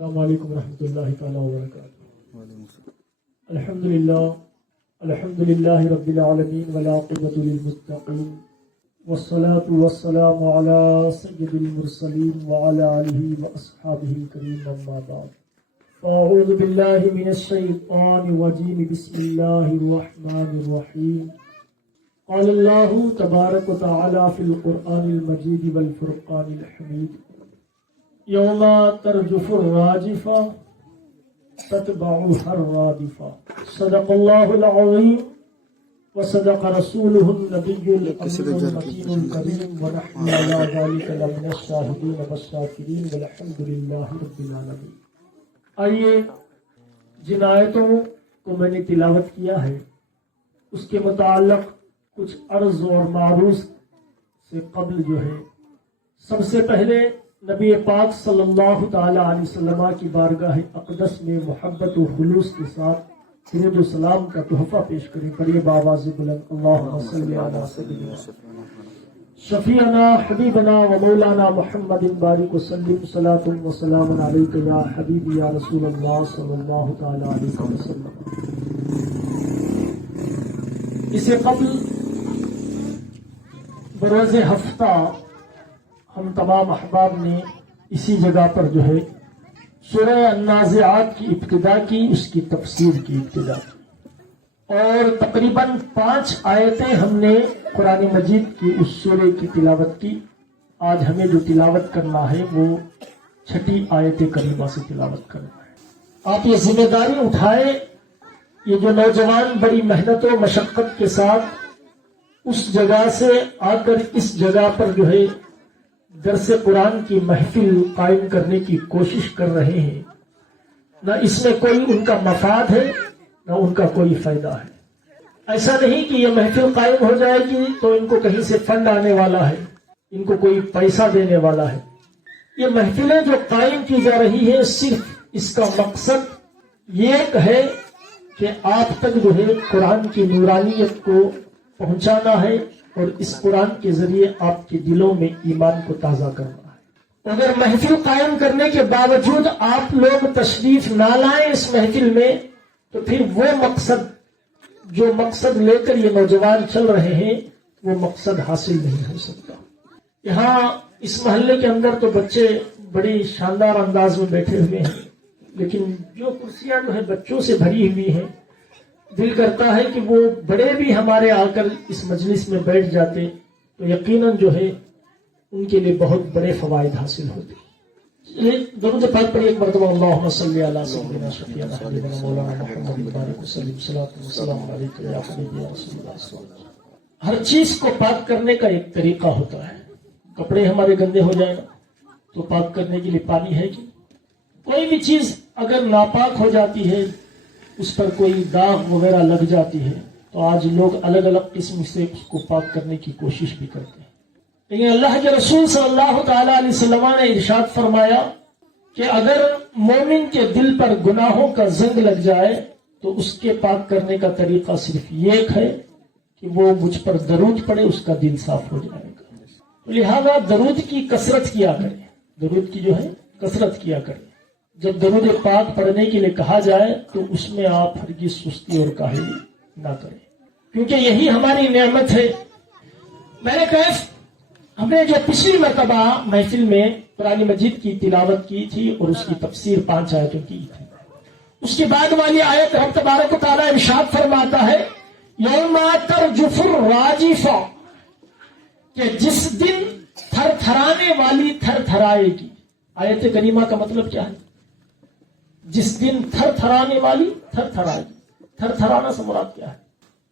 السلام علیکم ورحمۃ اللہ تعالی وبرکاتہ۔ الحمد للہ رب العالمین والعاقبۃ للمتقین والصلاة والسلام علی سید المرسلین وعلی آلہ واصحابہ الکریم اما بعد۔ اعوذ باللہ من الشیطان الرجیم، بسم اللہ الرحمن الرحیم۔ قال اللہ تبارک و تعالی فی القرآن المجید والفرقان الحمید، یوم ترجف الراجفہ تتبعها الرادفہ، صدق اللہ العظیم وصدق رسولہ النبی الامین المکین الکریم، ونحن علی ذلک لمن الشاہدین والشاکرین والحمد للہ رب العالمین۔ آئیے جن آیتوں کو میں نے تلاوت کیا ہے اس کے متعلق کچھ عرض اور معروض سے قبل جو ہے، سب سے پہلے نبی پاک صلی اللہ تعالی علیہ وسلم کی بارگاہ اقدس میں محبت و خلوص کے ساتھ درود و سلام کا تحفہ پیش کریں۔ پڑھیے بآواز بلند، اللہم صلی علی سیدنا شفیعنا حبیبنا و مولانا محمد بارک وسلم، صلاۃ و سلام علیک یا حبیبی یا رسول اللہ صلی اللہ تعالی علیہ وسلم۔ اسے قبل بروز ہفتہ ہم تمام احباب نے اسی جگہ پر جو ہے سورہ النازعات کی ابتدا کی، اس کی تفسیر کی ابتدا کی، اور تقریباً 5 آیتیں ہم نے قرآن مجید کی اس سورہ کی تلاوت کی۔ آج ہمیں جو تلاوت کرنا ہے وہ 6 آیت کریمہ سے تلاوت کرنا ہے۔ آپ یہ ذمہ داری اٹھائیں، یہ جو نوجوان بڑی محنت و مشقت کے ساتھ اس جگہ سے آ کر اس جگہ پر جو ہے درس قرآن کی محفل قائم کرنے کی کوشش کر رہے ہیں، نہ اس میں کوئی ان کا مفاد ہے نہ ان کا کوئی فائدہ ہے۔ ایسا نہیں کہ یہ محفل قائم ہو جائے گی تو ان کو کہیں سے فنڈ آنے والا ہے، ان کو کوئی پیسہ دینے والا ہے۔ یہ محفلیں جو قائم کی جا رہی ہے صرف اس کا مقصد یہ ہے کہ آپ تک جو ہے قرآن کی نورانیت کو پہنچانا ہے اور اس قرآن کے ذریعے آپ کے دلوں میں ایمان کو تازہ کرنا ہے۔ اگر محفل قائم کرنے کے باوجود آپ لوگ تشریف نہ لائیں اس محفل میں تو پھر وہ مقصد جو مقصد لے کر یہ نوجوان چل رہے ہیں وہ مقصد حاصل نہیں ہو سکتا۔ یہاں اس محلے کے اندر تو بچے بڑی شاندار انداز میں بیٹھے ہوئے ہیں، لیکن جو کرسیاں جو ہے بچوں سے بھری ہوئی ہیں، دل کرتا ہے کہ وہ بڑے بھی ہمارے آ کر اس مجلس میں بیٹھ جاتے تو یقیناً جو ہے ان کے لیے بہت بڑے فوائد حاصل ہوتے۔ درود پاک پر ایک مرتبہ اللہم صلی علی سیدنا شفیعنا حبیبنا مولانا محمد بارک وسلم، صلاۃ و سلام علیک یا حبیبی یا رسول اللہ صلی اللہ علیہ وسلم۔ ہر چیز کو پاک کرنے کا ایک طریقہ ہوتا ہے۔ کپڑے ہمارے گندے ہو جائیں تو پاک کرنے کے لیے پانی ہے کہ کوئی بھی چیز اگر ناپاک ہو جاتی ہے، اس پر کوئی داغ وغیرہ لگ جاتی ہے تو آج لوگ الگ الگ قسم سے اس کو پاک کرنے کی کوشش بھی کرتے ہیں، لیکن اللہ کے رسول صلی اللہ تعالی علیہ وسلم نے ارشاد فرمایا کہ اگر مومن کے دل پر گناہوں کا زنگ لگ جائے تو اس کے پاک کرنے کا طریقہ صرف یہ ہے کہ وہ مجھ پر درود پڑے، اس کا دل صاف ہو جائے گا۔ لہذا درود کی کثرت کیا کریں، درود کی جو ہے کثرت کیا کریں۔ جب درود پاک پڑھنے کے لیے کہا جائے تو اس میں آپ ہرگز سستی اور کاہلی نہ کریں، کیونکہ یہی ہماری نعمت ہے۔ میں نے کہا ہم نے جو پچھلی مرتبہ محفل میں قرآن مجید کی تلاوت کی تھی اور اس کی تفسیر 5 آیتوں کی تھی، اس کے بعد والی آیت رب تبارک و تعالیٰ ارشاد فرماتا ہے یوم ترجف الراجفہ، کہ جس دن تھر تھرانے والی تھر تھرائے گی۔ آیت کریمہ کا مطلب کیا ہے؟ جس دن تھر تھرانے والی تھر تھرائے گی۔ تھر تھرانا سے مراد کیا ہے؟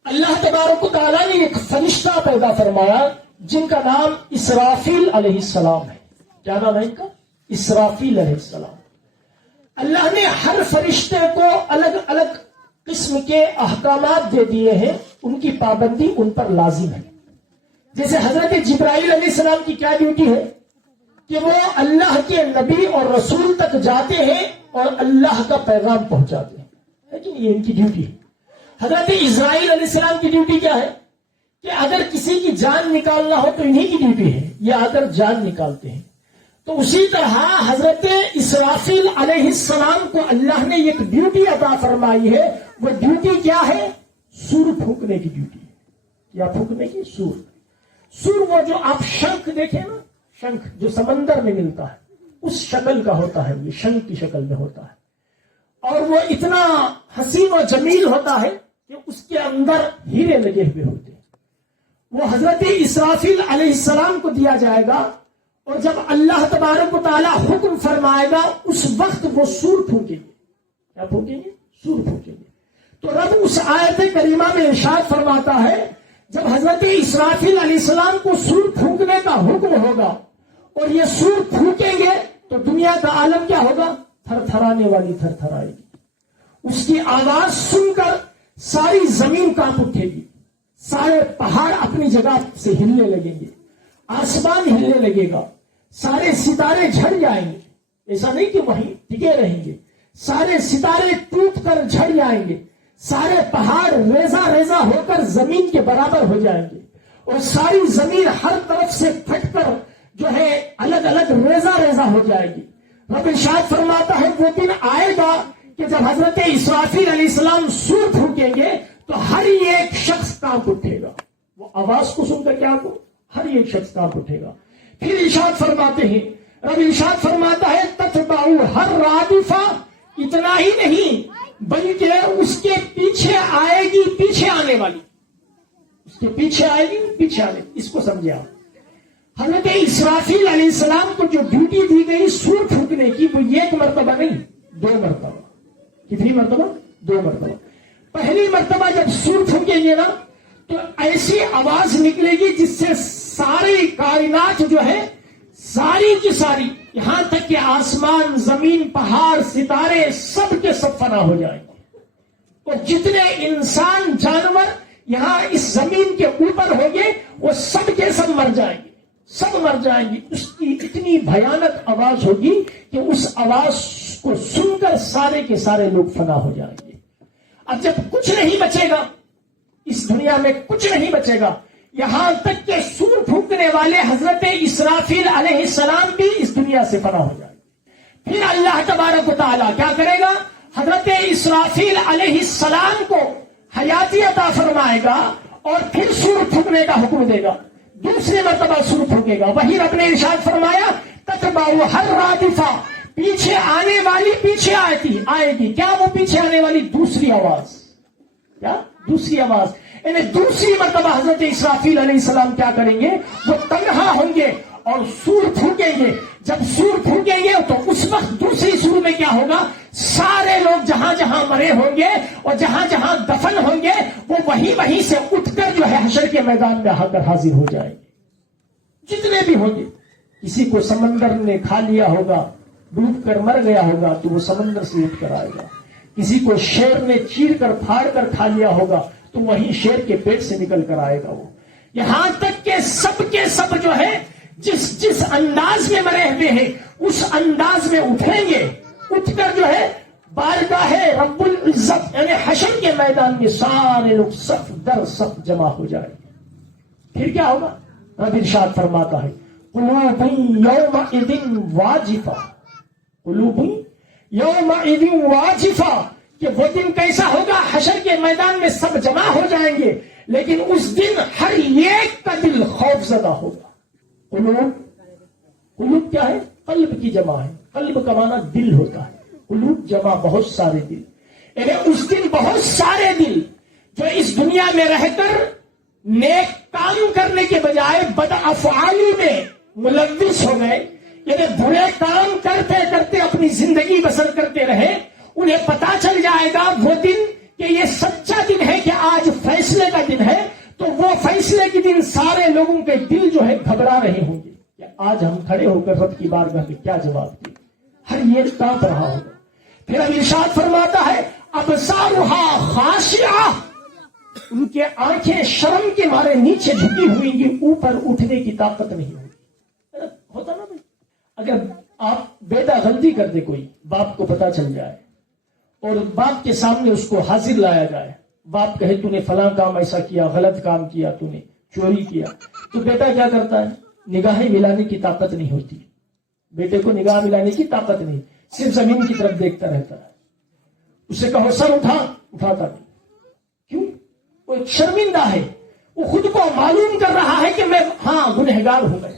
اللہ تبارک و تعالیٰ نے ایک فرشتہ پیدا فرمایا جن کا نام اسرافیل علیہ السلام ہے۔ کیا نام ہے ان کا؟ اسرافیل علیہ السلام۔ اللہ نے ہر فرشتے کو الگ الگ قسم کے احکامات دے دیے ہیں، ان کی پابندی ان پر لازم ہے۔ جیسے حضرت جبرائیل علیہ السلام کی کیا ڈیوٹی ہے کہ وہ اللہ کے نبی اور رسول تک جاتے ہیں اور اللہ کا پیغام پہنچاتے ہیں، لیکن یہ ان کی ڈیوٹی ہے۔ حضرت اسرائیل علیہ السلام کی ڈیوٹی کیا ہے کہ اگر کسی کی جان نکالنا ہو تو انہی کی ڈیوٹی ہے، یہ آ کر جان نکالتے ہیں۔ تو اسی طرح حضرت اسرافیل علیہ السلام کو اللہ نے ایک ڈیوٹی عطا فرمائی ہے. وہ ڈیوٹی کیا ہے؟ سور پھونکنے کی ڈیوٹی. کیا پھونکنے کی؟ سور. سور وہ جو آپ شنکھ دیکھیں نا، شنکھ جو سمندر میں ملتا ہے اس شکل کا ہوتا ہے، یہ شنکھ کی شکل میں ہوتا ہے، اور وہ اتنا حسین و جمیل ہوتا ہے کہ اس کے اندر ہیرے لگے ہوئے ہوتے ہیں. وہ حضرت اسرافیل علیہ السلام کو دیا جائے گا، اور جب اللہ تبارک و تعالی حکم فرمائے گا اس وقت وہ سور پھونکیں گے. کیا پھونکیں گے؟ سور پھونکیں گے. تو رب اس آیت کریمہ میں ارشاد فرماتا ہے جب حضرت اسرافیل علیہ السلام کو سور پھونکنے کا حکم ہوگا اور یہ سور پھونکیں گے تو دنیا کا عالم کیا ہوگا؟ تھر تھرانے والی تھر تھرائے گی. اس کی آواز سن کر ساری زمین کانپ اٹھے گی، سارے پہاڑ اپنی جگہ سے ہلنے لگیں گے، آسمان ہلنے لگے گا، سارے ستارے جھڑ جائیں گے. ایسا نہیں کہ وہیں ٹکے رہیں گے، سارے ستارے ٹوٹ کر جھڑ جائیں گے، سارے پہاڑ ریزہ ریزہ ہو کر زمین کے برابر ہو جائیں گے، اور ساری زمین ہر طرف سے پھٹ کر جو ہے الگ الگ ریزہ ریزہ ہو جائے گی. رب ارشاد فرماتا ہے وہ دن آئے گا کہ جب حضرت اسرافیل علیہ السلام سور پھونکیں گے تو ہر ایک شخص کانپ اٹھے گا. وہ آواز کو سن کر کیا کو ہر ایک شخص کانپ اٹھے گا. پھر ارشاد فرماتے ہیں، رب ارشاد فرماتا ہے تتبعو ہر رادفہ، اتنا ہی نہیں بلکہ اس کے پیچھے آئے گی پیچھے آنے والی. اس کے پیچھے آئے گی پیچھے آنے. اس کو سمجھے آپ. حضرت اسرافیل علیہ السلام کو جو ڈیوٹی دی گئی سور پھونکنے کی وہ ایک مرتبہ نہیں 2 مرتبہ. کتنی مرتبہ؟ 2 مرتبہ. پہلی مرتبہ جب سور پھونکیں گے نا تو ایسی آواز نکلے گی جس سے ساری کائنات جو ہے ساری کی ساری، یہاں تک کہ آسمان، زمین، پہاڑ، ستارے سب کے سب فنا ہو جائیں گے. اور جتنے انسان جانور یہاں اس زمین کے اوپر ہوں گے وہ سب کے سب مر جائیں گے، سب مر جائیں گے. اس کی اتنی بھیانک آواز ہوگی کہ اس آواز کو سن کر سارے کے سارے لوگ فنا ہو جائیں گے. اب جب کچھ نہیں بچے گا اس دنیا میں، کچھ نہیں بچے گا، یہاں تک کہ سور پھونکنے والے حضرت اسرافیل علیہ السلام بھی اس دنیا سے فنا ہو جائیں گے. پھر اللہ تبارک و تعالیٰ کیا کرے گا؟ حضرت اسرافیل علیہ السلام کو حیاتی عطا فرمائے گا اور پھر سور پھونکنے کا حکم دے گا. دوسری مرتبہ سور پھونکے گا. وہی رب نے ارشاد فرمایا تتبعو ہر رادفہ، پیچھے آنے والی پیچھے آئے گی. کیا وہ پیچھے آنے والی؟ دوسری آواز. کیا؟ دوسری آواز. یعنی دوسری مرتبہ حضرت اسرافیل علیہ السلام کیا کریں گے؟ وہ تنہا ہوں گے اور سور پھونکیں گے. جب سور پھونکیں گے تو اس وقت دوسری سور میں کیا ہوگا؟ سارے لوگ جہاں جہاں مرے ہوں گے اور جہاں جہاں دفن ہوں گے وہ وہیں سے اٹھ کر جو ہے حشر کے میدان میں آ کر حاضر ہو جائیں گے. جتنے بھی ہوں گے. کسی کو سمندر نے کھا لیا ہوگا، ڈوب کر مر گیا ہوگا تو وہ سمندر سے اٹھ کر آئے گا. کسی کو شیر نے چیر کر پھاڑ کر کھا لیا ہوگا تو وہیں شیر کے پیٹ سے نکل کر آئے گا وہ. یہاں تک کہ سب کے سب جو ہے جس انداز میں مرے ہوئے ہیں اس انداز میں اٹھیں گے. اٹھ کر جو ہے بارگاہ رب العزت یعنی حشر کے میدان میں سارے لوگ صف در صف جمع ہو جائیں گے. پھر کیا ہوگا؟ رب ارشاد فرماتا ہے قلوب یومئذ واجفہ، قلوب یومئذ واجفہ، کہ وہ دن کیسا ہوگا؟ حشر کے میدان میں سب جمع ہو جائیں گے لیکن اس دن ہر ایک کا دل خوف زدہ ہوگا. قلوب کیا ہے؟ قلب کی جمع ہے. قلب کا معنی دل ہوتا ہے. قلوب جمع بہت سارے دل. یعنی اس دن بہت سارے دل جو اس دنیا میں رہ کر نیک کام کرنے کے بجائے بد افعالی میں ملوث ہو گئے، یعنی برے کام کرتے کرتے اپنی زندگی بسر کرتے رہے، انہیں پتا چل جائے گا وہ دن کہ یہ سچا دن ہے کہ آج فیصلے کا دن ہے. تو وہ فیصلے کے دن سارے لوگوں کے دل جو ہے گھبرا رہے ہوں گے کہ آج ہم کھڑے ہو کر رب کی بارگاہ میں کیا جواب دیں. ہر یہ کانپ رہا ہوگا. پھر اب ارشاد فرماتا ہے ابصارها خاشعہ، ان کے آنکھیں شرم کے مارے نیچے جھکی ہوئی گی، اوپر اٹھنے کی طاقت نہیں ہوگی. ہوتا نا بھائی، اگر آپ بیٹا غلطی کر دے، کوئی باپ کو پتا چل جائے اور باپ کے سامنے اس کو حاضر لایا جائے، باپ کہے تو نے فلاں کام ایسا کیا، غلط کام کیا، تو نے چوری کیا، تو بیٹا کیا کرتا ہے؟ نگاہیں ملانے کی طاقت نہیں ہوتی. بیٹے کو نگاہ ملانے کی طاقت نہیں, صرف زمین کی طرف دیکھتا رہتا ہے. اسے کہو سر اٹھاتا نہیں. کیوں؟ وہ شرمندہ ہے, وہ خود کو معلوم کر رہا ہے کہ میں گنہگار ہوں, میں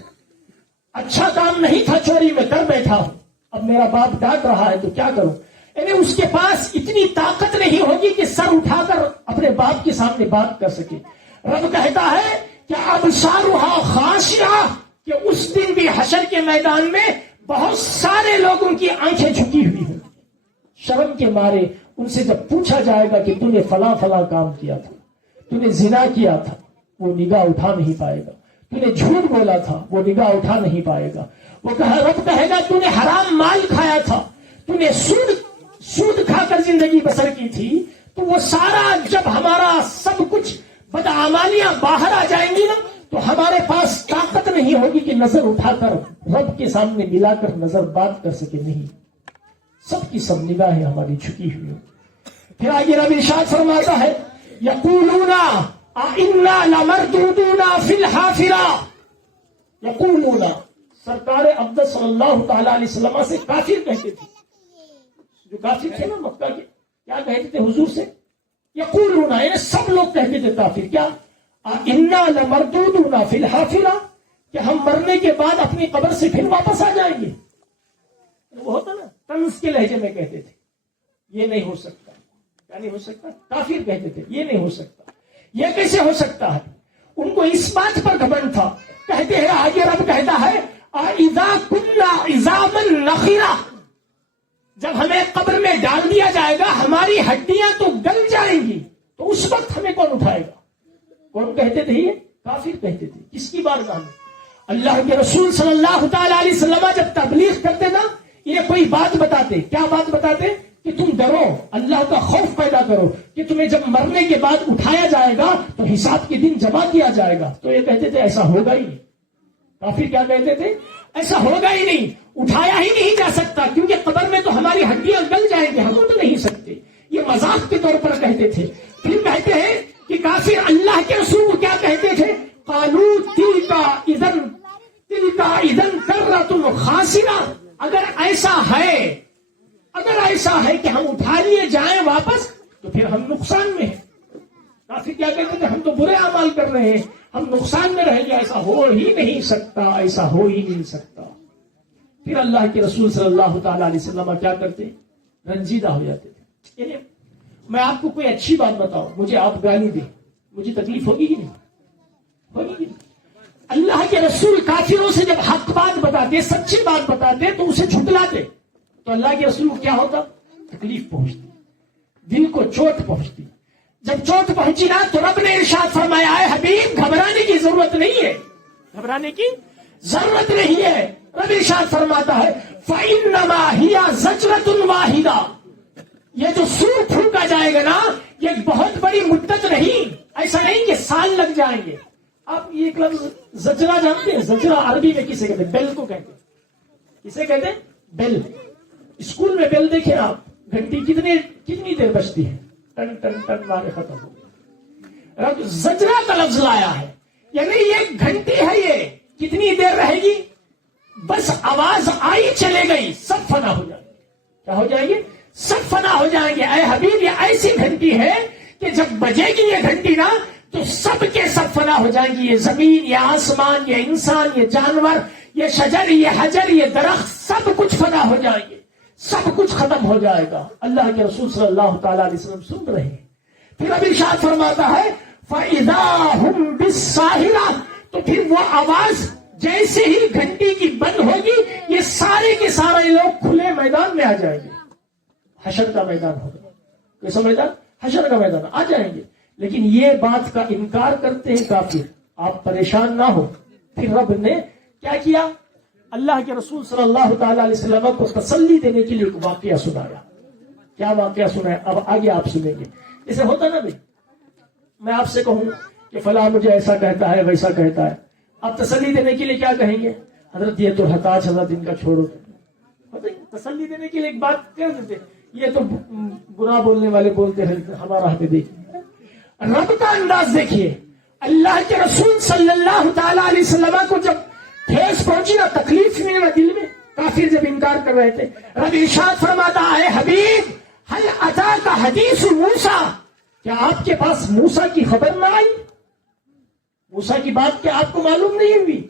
اچھا کام نہیں تھا چوری میں کر بیٹھا ہوں, اب میرا باپ ڈانٹ رہا ہے تو کیا کروں. یعنی اس کے پاس اتنی طاقت نہیں ہوگی کہ سر اٹھا کر اپنے باپ کے سامنے بات کر سکے. رب کہتا ہے کہ ابصارھا خاشعہ, کہ اس دن بھی حشر کے میدان میں بہت سارے لوگوں کی آنکھیں جھکی ہوئی ہوں, شرم کے مارے. ان سے جب پوچھا جائے گا کہ تو نے فلاں کام کیا تھا, تو نے زنا کیا تھا, وہ نگاہ اٹھا نہیں پائے گا. تو نے جھوٹ بولا تھا, وہ نگاہ اٹھا نہیں پائے گا. وہ رب کہے گا تو نے حرام مال کھایا تھا, تو نے سود کھا کر زندگی بسر کی تھی, تو وہ سارا جب ہمارا سب کچھ بدعمالیاں باہر آ جائیں گی نا, تو ہمارے پاس طاقت نہیں ہوگی کہ نظر اٹھا کر رب کے سامنے ملا کر نظر بات کر سکے. نہیں, سب کی سب نگاہیں ہماری جھکی ہوئی. پھر آگے رب ارشاد فرماتا ہے یقولون انا لمردودون فی الحافرہ. یقولون, سرکار اقدس صلی اللہ تعالی علیہ وسلم سے کافر کہتے تھے, جو کافر تھے نا مکہ کے, کیا کہتے تھے حضور سے؟ یقولون, یعنی سب لوگ کہتے تھے کافر, کیا انا لمردودون فی الحافرہ, کہ ہم مرنے کے بعد اپنی قبر سے پھر واپس آ جائیں گے. وہ ہوتا نا طنز کے لہجے میں کہتے تھے, یہ نہیں ہو سکتا. کیا نہیں ہو سکتا؟ کافر کہتے تھے یہ نہیں ہو سکتا. یہ کیسے ہو سکتا ہے؟ ان کو اس بات پر گھمنڈ تھا. کہتے ہیں آگے رب کہتا ہے اذا کنا عظاما نخرہ, جب ہمیں قبر میں ڈال دیا جائے گا ہماری ہڈیاں تو گل جائیں گی, تو اس وقت ہمیں کون اٹھائے گا؟ کون کہتے تھے یہ؟ کافر کہتے تھے. کس کی بارگاہ میں؟ اللہ کے رسول صلی اللہ تعالی علیہ وسلم جب تبلیغ کرتے نا, یہ کوئی بات بتاتے. کیا بات بتاتے؟ کہ تم ڈرو, اللہ کا خوف پیدا کرو, کہ تمہیں جب مرنے کے بعد اٹھایا جائے گا تو حساب کے دن جمع کیا جائے گا. تو یہ کہتے تھے ایسا ہوگا ہی نہیں. کافر کیا کہتے تھے؟ ایسا ہوگا ہی نہیں, اٹھایا ہی نہیں جا سکتا, کیونکہ قبر میں تو ہماری ہڈیاں گل جائیں گے, ہم اٹھ نہیں سکتے. یہ مذاق کے طور پر کہتے تھے. پھر کہتے ہیں کہ کافر اللہ کے رسول کو کیا کہتے تھے؟ قالوا تلک اذن کرۃ خاسرہ. اگر ایسا ہے کہ ہم اٹھا لیے جائیں واپس تو پھر ہم نقصان میں ہیں. کافر کیا کہتے تھے؟ ہم تو برے اعمال کر رہے ہیں, ہم نقصان میں رہیں گے, ایسا ہو ہی نہیں سکتا, ایسا ہو ہی نہیں سکتا. پھر اللہ کے رسول صلی اللہ تعالی علیہ وسلم کیا کرتے؟ رنجیدہ ہو جاتے تھے. یعنی میں آپ کو کوئی اچھی بات بتاؤں, مجھے آپ گالی دیں, مجھے تکلیف ہوگی کہ نہیں؟ ہوگی کہ نہیں؟ اللہ کے رسول کافروں سے جب حق بات بتاتے, سچی بات بتاتے, تو اسے جھٹلاتے, تو اللہ کے رسول کو کیا ہوتا؟ تکلیف پہنچتی, دل کو چوٹ پہنچتی. جب چوٹ پہنچی نا تو رب نے ارشاد فرمایا ہے حبیب گھبرانے کی ضرورت نہیں ہے, گھبرانے کی ضرورت نہیں ہے. رب ارشاد فرماتا ہے فَإِنَّمَا هِيَ زَجْرَةٌ وَاحِدَةٌ, یہ جو سور پھونکا جائے گا نا, یہ بہت بڑی مدت نہیں, ایسا نہیں کہ سال لگ جائیں گے. آپ یہ ایک لفظ زجرہ جانتے ہیں؟ زجرہ عربی میں کسے کہتے ہیں؟ بیل کو کہتے ہیں. کسے کہتے ہیں؟ بیل. اسکول میں بیل دیکھیں آپ, گھنٹی کتنی دیر بجتی ہے؟ ٹن ٹن ٹن مارے ختم ہو گئی. رب زجرہ کا لفظ لایا ہے, یعنی یہ گھنٹی ہے, یہ کتنی دیر رہے گی؟ بس آواز آئی چلے گئی, سب فنا ہو جائیں گے. کیا ہو جائیں گے؟ سب فنا ہو جائیں گے. اے حبیب یہ ایسی گھنٹی ہے کہ جب بجے گی یہ گھنٹی نا تو سب کے سب فنا ہو جائیں گی. یہ زمین, یہ آسمان, یہ انسان, یہ جانور, یہ شجر, یہ حجر, یہ درخت, سب کچھ فنا ہو جائیں گے, سب کچھ ختم ہو جائے گا. اللہ کے رسول صلی اللہ تعالی علیہ وسلم سن رہے ہیں. پھر اب ارشاد فرماتا ہے فَإِذَا هُمْ بِالسَّاهِرَةِ, تو پھر وہ آواز جیسے ہی گھنٹی کی بند ہوگی, یہ سارے کے سارے لوگ کھلے میدان میں آ جائیں گے. حشر کا میدان ہوگا. کیسا میدان؟ حشر کا میدان آ جائیں گے. لیکن یہ بات کا انکار کرتے ہیں کافر. آپ پریشان نہ ہو. پھر رب نے کیا کیا؟ اللہ کے رسول صلی اللہ تعالی علیہ وسلم کو تسلی دینے کے لیے ایک واقعہ سنایا. کیا واقعہ سنایا؟ اب آگے آپ سنیں گے. جیسے ہوتا نا بھائی, میں آپ سے کہوں کہ فلاں مجھے ایسا کہتا ہے ویسا کہتا ہے, آپ تسلی دینے کے لیے کیا کہیں گے؟ حضرت یہ تو حتاج حضرت ان کا چھوڑو. تسلی دینے کے لیے ایک بات کہہ دیتے, یہ تو برا بولنے والے بولتے رہتے, ہمارا ہاتھ دیکھیے. رب کا انداز دیکھیے. اللہ کے رسول صلی اللہ تعالی علیہ وسلم کو جب ٹھیس پہنچی نا, تکلیف ہوئی نا دل میں, کافر جب انکار کر رہے تھے، رب ارشاد فرماتا ہے حبیب حل اتاک حدیث موسیٰ، کیا آپ کے پاس موسیٰ کی خبر نہ آئی؟ موسیٰ کی بات کیا آپ کو معلوم نہیں ہوئی؟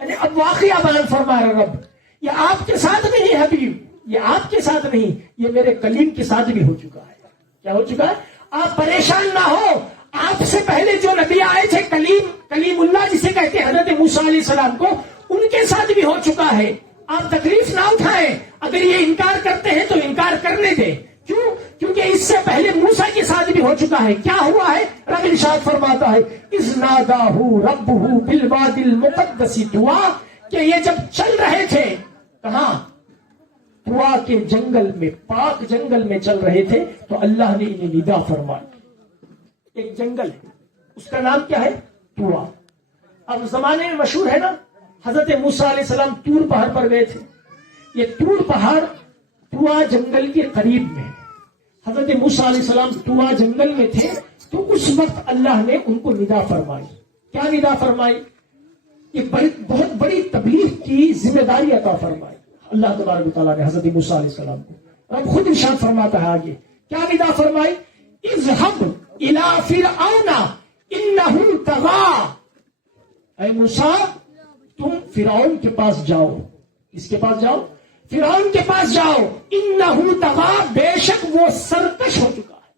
یعنی اب واقعہ بیان فرما رہا رب، یہ آپ کے ساتھ نہیں حبیب، یہ آپ کے ساتھ نہیں، یہ میرے کلیم کے ساتھ بھی ہو چکا ہے۔ کیا ہو چکا ہے؟ آپ پریشان نہ ہو، آپ سے پہلے جو نبی آئے تھے کلیم اللہ جسے کہتے ہیں حضرت موسیٰ علیہ السلام کو، ان کے ساتھ بھی ہو چکا ہے۔ آپ تکلیف نہ اٹھائیں، اگر یہ انکار کرتے ہیں تو انکار کرنے دیں۔ کیوں؟ کیونکہ اس سے پہلے موسیٰ کے ساتھ بھی ہو چکا ہے۔ کیا ہوا ہے؟ رب ارشاد فرماتا ہے اذ ناداہ ربہ بالوادی المقدس طویٰ، کہ یہ جب چل رہے تھے کہاں؟ طویٰ کے جنگل میں، پاک جنگل میں چل رہے تھے تو اللہ نے انہیں ندا فرمائی۔ ایک جنگل ہے، اس کا نام کیا ہے؟ طویٰ۔ اب زمانے میں مشہور ہے نا، حضرت موسیٰ علیہ السلام طور پہاڑ پر گئے تھے۔ یہ طور پہاڑ طویٰ جنگل کے قریب میں ہے۔ حضرت موسیٰ علیہ السلام طویٰ جنگل میں تھے تو اس وقت اللہ نے ان کو ندا فرمائی۔ کیا ندا فرمائی؟ یہ بہت بڑی تبلیغ کی ذمہ داری عطا فرمائی اللہ تبارک و تعالیٰ نے حضرت موسیٰ علیہ السلام کو۔ رب خود ارشاد فرماتا ہے آگے، کیا ندا فرمائی؟ اذهب الى فرعون انه طغى، اے موسیٰ تم فرعون کے پاس جاؤ۔ کس کے پاس جاؤ؟ فرعون کے پاس جاؤ۔ انه طغى، بے شک وہ سرکش ہو چکا ہے۔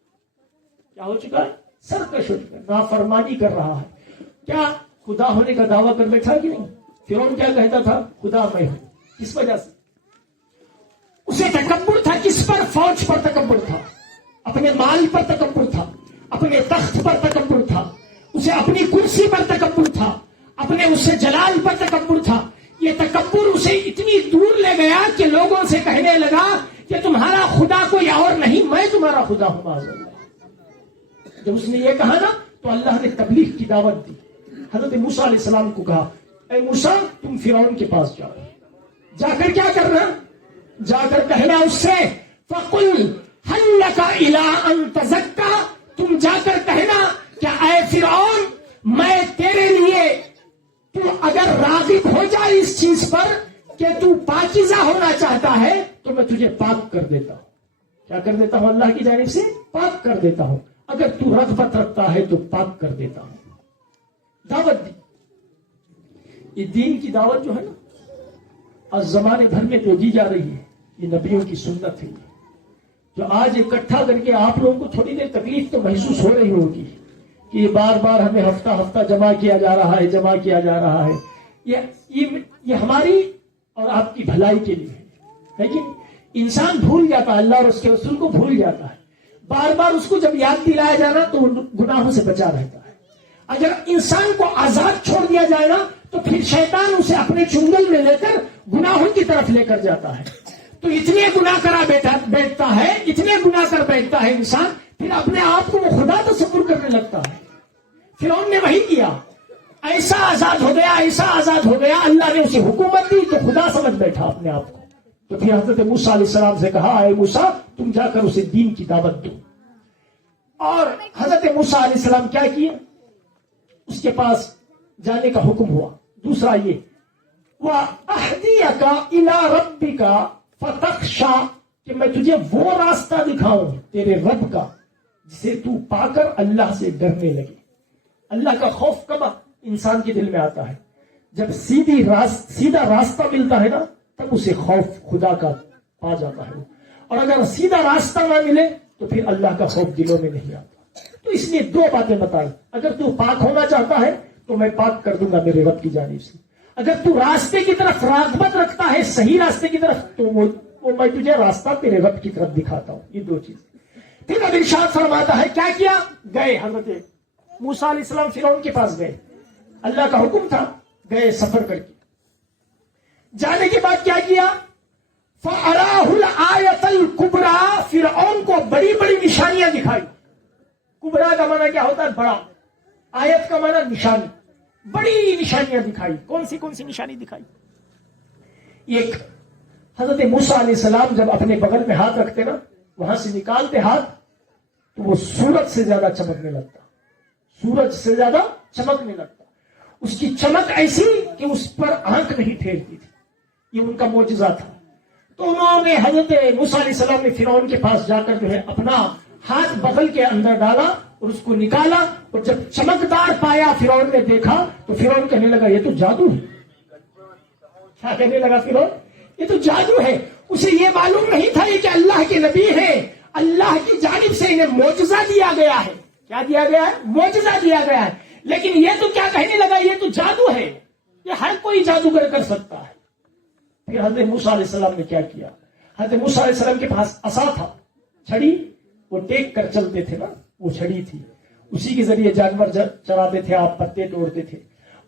کیا ہو چکا ہے؟ سرکش ہو چکا ہے، نافرمانی کر رہا ہے۔ کیا خدا ہونے کا دعویٰ کر بیٹھا کہ نہیں؟ فرعون کیا کہتا تھا؟ خدا میں ہوں۔ کس وجہ سے؟ اسے تکبر تھا۔ کس پر؟ فوج پر تکبر تھا، اپنے مال پر تکبر تھا، اپنے تخت پر تکبر تھا، اسے اپنی کرسی پر تکبر تھا، اپنے اسے جلال پر تکبر تھا۔ یہ تکبر اسے اتنی دور لے گیا کہ لوگوں سے کہنے لگا کہ تمہارا خدا کوئی اور نہیں، میں تمہارا خدا ہوں معاذ اللہ۔ جب اس نے یہ کہا نا تو اللہ نے تبلیغ کی دعوت دی۔ حضرت موسیٰ علیہ السلام کو کہا اے موسیٰ تم فرعون کے پاس جاؤ، جا کر کیا کرنا؟ جا کر کہنا اس سے فَقُلْ هَلْ لَكَ إِلَىٰ أَن تَزَكَّىٰ، تم جا کر کہنا کہ اے فرعون میں تیرے لیے، تو اگر راغب ہو جائے اس چیز پر کہ تو پاکیزہ ہونا چاہتا ہے تو میں تجھے پاک کر دیتا ہوں۔ کیا کر دیتا ہوں؟ اللہ کی جانب سے پاک کر دیتا ہوں۔ اگر تو رغبت رکھتا ہے تو پاک کر دیتا ہوں۔ دعوت دی۔ یہ دین کی دعوت جو ہے نا آج زمانے بھر میں جو دی جا رہی ہے، یہ نبیوں کی سنت ہے، جو آج اکٹھا کر کے آپ لوگوں کو تھوڑی دیر تکلیف تو محسوس ہو رہی ہوگی کہ یہ بار بار ہمیں ہفتہ ہفتہ جمع کیا جا رہا ہے، یہ ہماری اور آپ کی بھلائی کے لیے ہے۔ لیکن انسان بھول جاتا ہے، اللہ اور اس کے رسول کو بھول جاتا ہے۔ بار بار اس کو جب یاد دلایا جانا تو وہ گناہوں سے بچا رہتا ہے۔ اگر انسان کو آزاد چھوڑ دیا جائے نا تو پھر شیطان اسے اپنے چنگل میں لے کر گناہوں کی طرف لے کر جاتا ہے۔ تو اتنے گناہ کرا بیٹھتا ہے، اتنے گناہ کر بیٹھتا ہے انسان، پھر اپنے آپ کو وہ خدا تصور کرنے لگتا ہے۔ فرعون نے وہی کیا، ایسا آزاد ہو گیا، اللہ نے اسے حکومت دی تو خدا سمجھ بیٹھا اپنے آپ کو۔ تو پھر حضرت موسیٰ علیہ السلام سے کہا اے موسیٰ تم جا کر اسے دین کی دعوت دو۔ اور حضرت موسیٰ علیہ السلام کیا کیے؟ اس کے پاس جانے کا حکم ہوا۔ دوسرا یہ وَأَهْدِيَكَ إِلَىٰ رَبِّكَ فَتَخْشَىٰ، کہ میں تجھے وہ راستہ دکھاؤں تیرے رب کا جسے تو پا کر اللہ سے ڈرنے لگے۔ اللہ کا خوف کب انسان کے دل میں آتا ہے؟ جب سیدھا راستہ ملتا ہے نا تب اسے خوف خدا کا پا جاتا ہے۔ اور اگر سیدھا راستہ نہ ملے تو پھر اللہ کا خوف دلوں میں نہیں آتا۔ تو اس لیے دو باتیں بتائی، اگر تو پاک ہونا چاہتا ہے تو میں پاک کر دوں گا میرے رب کی جانب سے، اگر تو راستے کی طرف راغبت رکھتا ہے، صحیح راستے کی طرف، تو وہ میں تجھے راستہ تیرے رب کی طرف دکھاتا ہوں۔ یہ دو چیزیں۔ پھر اب ارشاد فرماتا ہے کیا کیا؟ گئے حضرت موسیٰ علیہ السلام فرعون کے پاس گئے، اللہ کا حکم تھا، گئے سفر کر کے۔ جانے کے بعد کیا کیا؟ فَأَرَاهُ الْآيَةَ الْكُبْرَىٰ، فرعون کو بڑی بڑی نشانیاں دکھائی۔ کبرا کا معنی کیا ہوتا ہے؟ بڑا۔ آیت کا معنی نشانی، بڑی نشانیاں دکھائی۔ کون سی نشانی دکھائی؟ ایک، حضرت موسیٰ علیہ السلام جب اپنے بغل میں ہاتھ رکھتے نا، وہاں سے نکالتے ہاتھ تو وہ سورج سے زیادہ چمکنے لگتا، سورج سے زیادہ چمکنے لگتا۔ اس کی چمک ایسی کہ اس پر آنکھ نہیں ٹھہرتی تھی۔ یہ ان کا معجزہ تھا. تو انہوں نے حضرت موسیٰ علیہ السلام نے فرعون کے پاس جا کر جو ہے اپنا ہاتھ بغل کے اندر ڈالا اور اس کو نکالا, اور جب چمکدار پایا فرعون نے دیکھا تو فرعون کہنے لگا یہ تو جادو ہے. کیا کہنے لگا فرعون؟ یہ تو جادو ہے. اسے یہ معلوم نہیں تھا یہ کہ اللہ کے نبی ہیں, اللہ کی جانب سے انہیں معجزہ دیا گیا ہے. کیا دیا گیا ہے؟ معجزہ دیا گیا ہے. لیکن یہ تو کیا کہنے لگا یہ تو جادو ہے, یہ ہر کوئی جادوگر کر سکتا ہے. پھر حضرت موسیٰ علیہ السلام نے کیا کیا؟ حضرت موسیٰ علیہ السلام کے پاس عصا تھا, چھڑی, وہ ٹیک کر چلتے تھے نا, وہ چھڑی تھی, اسی کے ذریعے جانور چراتے تھے, آپ پتے توڑتے تھے.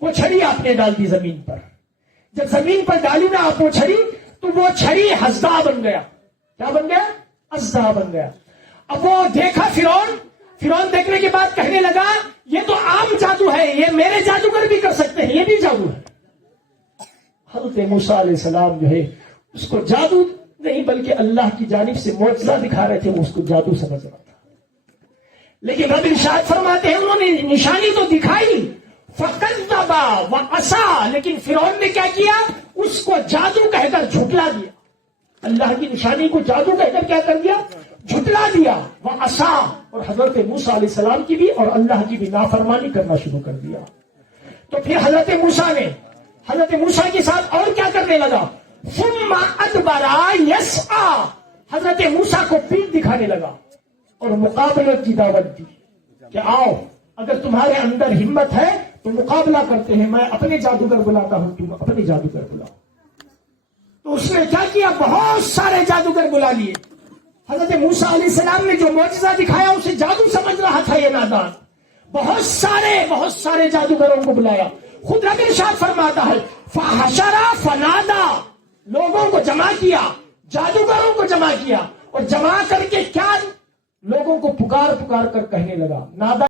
وہ چھڑی آپ نے ڈال دی زمین پر. جب زمین پر ڈالی نا آپ وہ چھڑی, تو وہ چھڑی حضدہ بن گیا. کیا بن گیا؟ حضدہ بن گیا. اب وہ دیکھا فرعون دیکھنے کے بعد کہنے لگا یہ تو عام جادو ہے, یہ میرے جادوگر بھی کر سکتے ہیں, یہ بھی جادو ہے. حضرت موسیٰ علیہ السلام جو ہے اس کو جادو نہیں بلکہ اللہ کی جانب سے معجزہ دکھا رہے تھے, وہ اس کو جادو سمجھ رہا تھا. لیکن رب ارشاد فرماتے ہیں انہوں نے نشانی تو دکھائی, فَكَذَّبَ وَعَصَىٰ, لیکن فرعون نے کیا کیا؟ اس کو جادو کہہ کر جھٹلا دیا. اللہ کی نشانی کو جادو کہہ کر کیا کر دیا؟ جھٹلا دیا. وَعَصَىٰ, اور حضرت موسیٰ علیہ السلام کی بھی اور اللہ کی بھی نافرمانی کرنا شروع کر دیا. تو پھر حضرت موسیٰ کے ساتھ اور کیا کرنے لگا؟ ثُمَّ أَدْبَرَ يَسْعَىٰ, حضرت موسیٰ کو پیٹھ دکھانے لگا اور مقابلت کی دعوت دی کہ آؤ, اگر تمہارے اندر ہمت ہے تو مقابلہ کرتے ہیں, میں اپنے جادوگر بلاتا ہوں, تم اپنے جادوگر بلاؤ. تو اس نے کیا کیا؟ بہت سارے جادوگر بلا لیے. حضرت موسیٰ علیہ السلام نے جو معجزہ دکھایا اسے جادو سمجھ رہا تھا یہ نادان. بہت سارے جادوگروں کو بلایا. خود رب ارشاد فرماتا ہے فَحَشَرَ فَنَادَى, لوگوں کو جمع کیا, جادوگروں کو جمع کیا, اور جمع کر کے کیا لوگوں کو پکار کر کہنے لگا. نادا